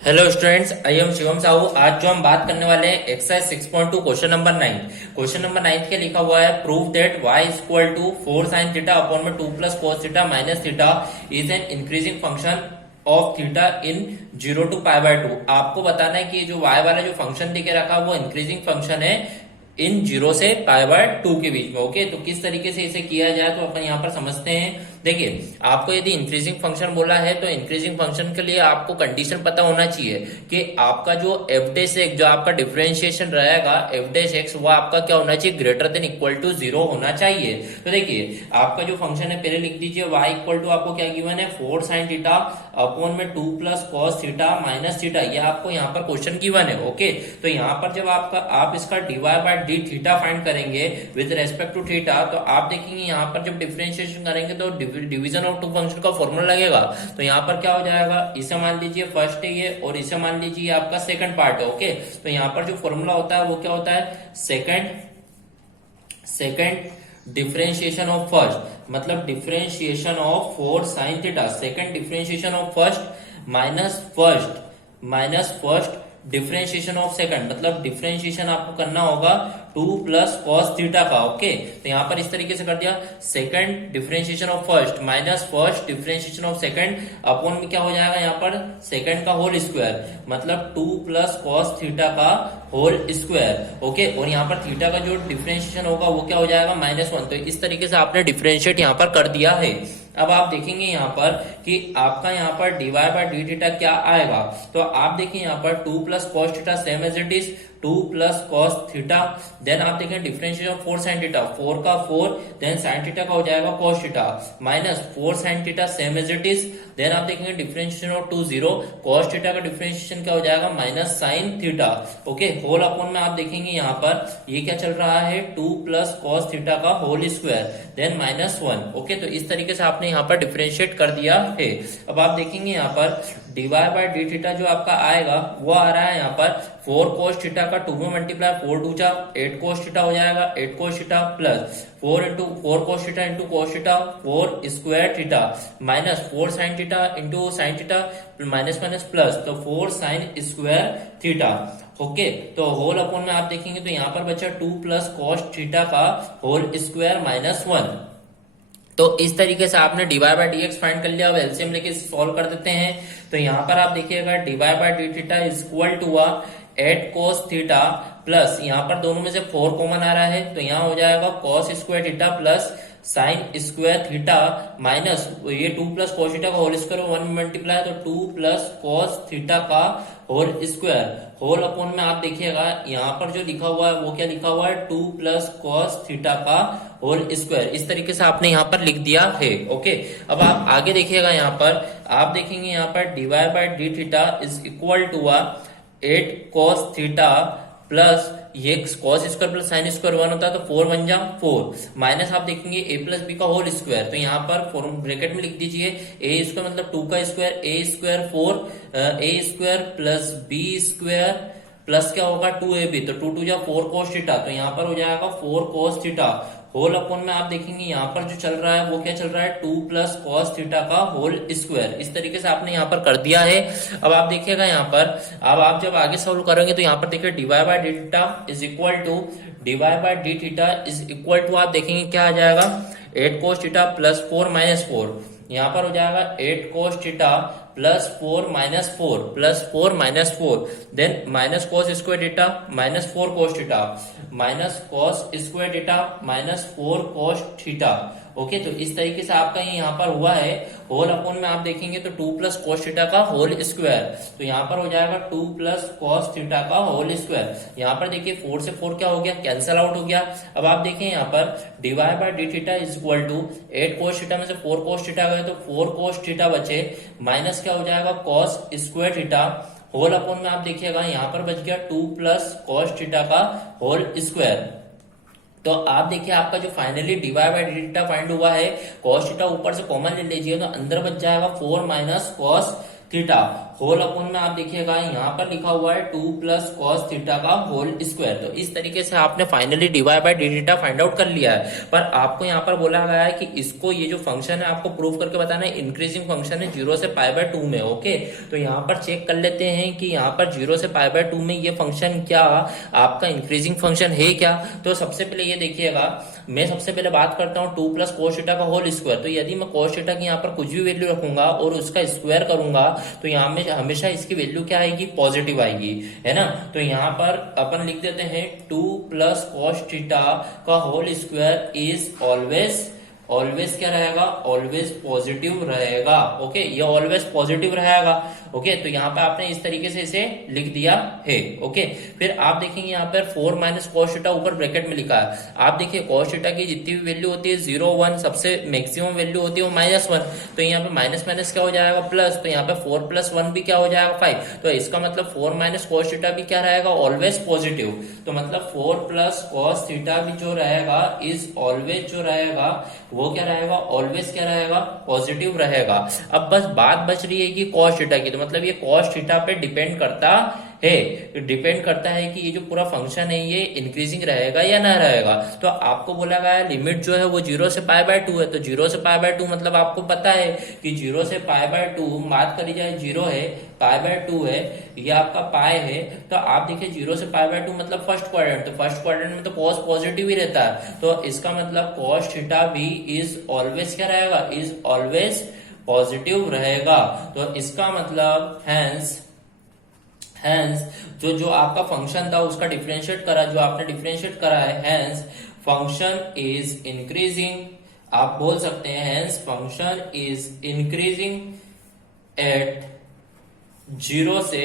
Hello students, I am Shivam Sahu. आज जो हम बात करने वाले हैं exercise 6.2 question number 9। Question number 9 के लिखा हुआ है prove that y equal to 4 sine theta upon में 2 plus cos theta minus theta is an increasing function of theta in 0 to pi by 2। आपको बताना है कि ये जो y वाला जो फंक्शन दिखे रखा है वो इंक्रीजिंग फंक्शन है इन 0 से पाई बाय 2 के बीच में। ओके, तो किस तरीके से इसे किया जाए तो अपन यहाँ पर समझते हैं। देखिए, आपको यदि इंक्रीजिंग फंक्शन बोला है तो इंक्रीजिंग फंक्शन के लिए आपको कंडीशन पता होना चाहिए कि आपका जो एफ डैश एक्स जो आपका डिफरेंशिएशन रहेगा एफ डैश एक्स वो आपका क्या होना चाहिए, ग्रेटर देन इक्वल टू 0 होना चाहिए। तो देखिए, आपका जो फंक्शन है पहले लिख दीजिए y इक्वल टू आपको क्या गिवन है 4 साइन थीटा अपॉन में 2 plus cos theta minus theta, ये आपको यहाँ पर क्वेश्चन गिवन है। ओके, तो यहाँ पर जब आप इसका dy by d theta find करेंगे विद रेस्पेक्ट टू थीटा, तो आप देखेंगे यहाँ पर जब डिफरेंशिएशन करेंगे तो डिवीजन ऑफ टू फंक्शन का फॉर्मूला लगेगा। तो यहाँ पर क्या हो जाएगा, इसे मान लीजिए फर्स्ट है ये और इसे मान लीजिए आपका सेकंड पार्ट है। ओके, तो यहाँ पर जो फॉर्मूला होता है वो क्या होता है, सेकंड डिफरेंशिएशन ऑफ फर्स्ट, मतलब differentiation of 4 sine theta, second differentiation of first minus first differentiation of second, मतलब डिफरेंशिएशन आपको करना होगा 2 प्लस कॉस थीटा का। ओके, तो यहाँ पर इस तरीके से कर दिया, second differentiation of first minus first differentiation of second upon में क्या हो जाएगा यहाँ पर सेकंड का होल स्क्वायर, मतलब 2 प्लस कॉस थीटा का होल स्क्वायर। ओके, और यहाँ पर थीटा का जो डिफरेंशिएशन होगा वो क्या हो जाएगा -1। तो इस तरीके से आपने डिफरेंशिएट यहाँ पर कर दिया है। अब आप देखेंगे यहाँ पर कि आपका यहाँ पर डीवाई बाय डी थीटा क्या आएगा, तो आप देखिए यहाँ पर 2 plus cos theta same as it is 2 plus cos theta, then आप देखें डिफरेंशिएशन ऑफ 4 साइन थीटा, 4 का 4, देन साइन थीटा का हो जाएगा cos theta minus 4 sine theta same as it is, then आप देखेंगे डिफरेंशिएशन ऑफ 2 0, कॉस थीटा का differentiation क्या हो जाएगा minus sine theta. Okay, whole upon में आप देखेंगे यहाँ पर ये क्या चल रहा है 2 प्लस कॉस थीटा का होल स्क्वायर देन -1। ओके, तो इस तरीके से आपने यहाँ पर डिफरेंशिएट कर दिया है। अब आप देखेंगे यहाँ पर डीवाई बाय डी थीटा जो आपका आएगा वो आ रहा है यहाँ पर 4 कोस थीटा का 2 में मल्टीप्लाई 4 2 जा 8 कोस थीटा हो जाएगा, 8 cos theta plus 4 into 4 cos theta into cos theta 4 square theta minus 4 sine theta into sine theta minus minus plus, तो 4 साइन स्क्वायर थीटा। ओके, तो होल अपॉन में आप देखेंगे तो यहाँ पर बचा 2 प्लस कॉस थीटा का होल स्क्वायर -1। तो इस तरीके से आपने dy by d x find कर लिया। अब एलसीएम लेके सॉल्व कर देते हैं। तो यहाँ पर आप देखिएगा dy by d theta is equal to 8 cos theta plus यहाँ पर दोनों में से 4 कॉमन आ रहा है तो यहाँ हो जाएगा cos square theta plus sine square theta minus ये 2 प्लस कॉस थीटा का होल स्क्वायर 1 में मल्टीप्लाई, तो 2 प्लस कॉस थीटा का होल स्क्वायर होल अपॉन में आप देखिएगा यहाँ पर जो लिखा हुआ है वो क्या लिखा हुआ है 2 प्लस कॉस थीटा का होल स्क्वायर। इस तरीके से आपने यहाँ पर लिख दिया है। ओके, अब आप आगे देखिएगा यहाँ पर आप देखेंगे यहाँ पर dy by d theta is equal to 8 cos theta plus ये cos square plus sine square 1 होता है तो 4 1 जा 4 माइनस आप देखेंगे a प्लस बी का होल स्क्वायर, तो यहाँ पर ब्रैकेट में लिख दीजिए a स्क्वायर मतलब 2 का square a square 4 a square plus b square plus क्या होगा 2ab, तो 2 2 जा 4 cos थीटा, तो यहाँ पर हो जाएगा 4 cos थीटा होल अपॉन में आप देखेंगे यहाँ पर जो चल रहा है वो क्या चल रहा है 2 प्लस कॉस थीटा का होल स्क्वायर। इस तरीके से आपने यहाँ पर कर दिया है। अब आप देखिएगा यहाँ पर अब आप जब आगे सॉल्व करेंगे तो यहाँ पर देखिए dy by d theta is equal to आप देखेंगे क्या आ जाएगा 8 कोस थीटा प्लस 4 माइनस 4, यहाँ पर हो जाएगा 8 cos theta plus 4 minus 4 plus 4 minus 4, then minus cos square theta minus 4 cos theta minus cos square theta minus 4 cos theta. Okay, तो इस तरीके से आपका ये यहाँ पर हुआ है। होल अपॉन में आप देखेंगे तो 2 प्लस कॉस थीटा का होल स्क्वायर, तो यहाँ पर हो जाएगा 2 प्लस कॉस थीटा का होल स्क्वायर। यहाँ पर देखिए 4 से 4 क्या हो गया, कैंसल आउट हो गया। अब आप देखें यहाँ पर dy by d theta is equal to 8 cos theta में से 4 कोस थीटा गए तो 4 कोस थीटा बचे माइनस क्या हो जाएगा cos square theta whole upon में आप देखिएगा यहाँ पर बच गया 2 प्लस कॉस थीटा का होल स्क्वायर। तो आप देखिए आपका जो finally dy by d theta find हुआ है, कॉस थीटा ऊपर से कॉमन ले लीजिए तो अंदर बच जाएगा 4 minus cos theta whole upon में आप देखिएगा यहाँ पर लिखा हुआ है 2 प्लस कॉस थीटा का होल स्क्वायर। तो इस तरीके से आपने finally dy by d theta find out कर लिया है। पर आपको यहाँ पर बोला गया है कि इसको ये जो फंक्शन है आपको प्रूव करके बताना है इंक्रीजिंग फंक्शन है 0 से पाई बाय 2 में। ओके, तो यहाँ पर चेक कर लेते हैं कि यहाँ पर 0 से पाई बाय 2 में ये फंक्शन क्या आपका इंक्रीजिंग फंक्शन है क्या। तो सबसे पहले ये देखिएगा, मैं सबसे पहले बात करता हूँ 2 प्लस कोस थीटा का होल स्क्वायर। तो यदि मैं कोस थीटा की यहाँ पर कुछ भी वैल्यू रखूंगा और उसका स्क्वायर करूंगा तो यहाँ में हमेशा इसकी वैल्यू क्या आएगी, पॉजिटिव आएगी, है ना। तो यहाँ पर अपन लिख देते हैं 2 प्लस कोस थीटा का होल स्क्वायर इज ऑलवेज क्या रहेगा, ऑलवेज पॉजिटिव रहेगा। ओके, ये ऑलवेज पॉजिटिव रहेगा। ओके, तो यहाँ पे आपने इस तरीके से इसे लिख दिया है। ओके, फिर आप देखेंगे यहाँ पर 4 माइनस कॉस थीटा ऊपर ब्रैकेट में लिखा है। आप देखिए कॉस थीटा की जितनी भी वैल्यू होती है 0 1 सबसे मैक्सिमम वैल्यू होती है वो -1। तो यहाँ पे माइनस माइनस क्या हो जाएगा, प्लस। तो यहाँ पे 4 + 1 भी क्या हो जाएगा, 5। तो इसका मतलब 4 माइनस कॉस थीटा भी क्या रहेगा, ऑलवेज पॉजिटिव। तो मतलब 4 प्लस कॉस थीटा भी जो रहेगा इज ऑलवेज जो रहेगा वो क्या रहेगा, ऑलवेज क्या रहेगा, पॉजिटिव रहेगा। अब बस बात बच रही है कि कॉस थीटा की। तो मतलब ये कॉस थीटा पे डिपेंड करता है कि ये जो पूरा फंक्शन है ये इंक्रीजिंग रहेगा या ना रहेगा। तो आपको बोला गया है लिमिट जो है वो 0 से पाई बाय 2 है। तो 0 से पाई बाय 2 मतलब आपको पता है कि 0 से पाई बाय 2 बात करी जाए 0 है, पाई बाय 2 है, ये आपका पाई है। तो आप देखिए 0 से पाई बाय 2 मतलब फर्स्ट क्वाड्रेंट। तो फर्स्ट क्वाड्रेंट में तो कॉस पॉजिटिव ही रहता है। तो इसका मतलब कॉस थीटा भी इज ऑलवेज क्या रहेगा, इज ऑलवेज पॉजिटिव रहेगा। तो इसका मतलब हैंस जो आपका फंक्शन था उसका डिफरेंशिएट करा, जो आपने डिफरेंशिएट करा है, हैंस फंक्शन इज इंक्रीजिंग। आप बोल सकते हैं hence function is increasing at 0 से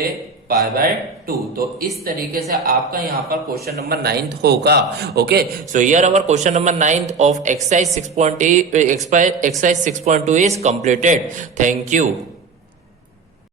पाई बाय 2। तो इस तरीके से आपका यहाँ पर क्वेश्चन नंबर 9 होगा। Okay, so here our question number 9 of exercise 6.2 is completed. Thank you.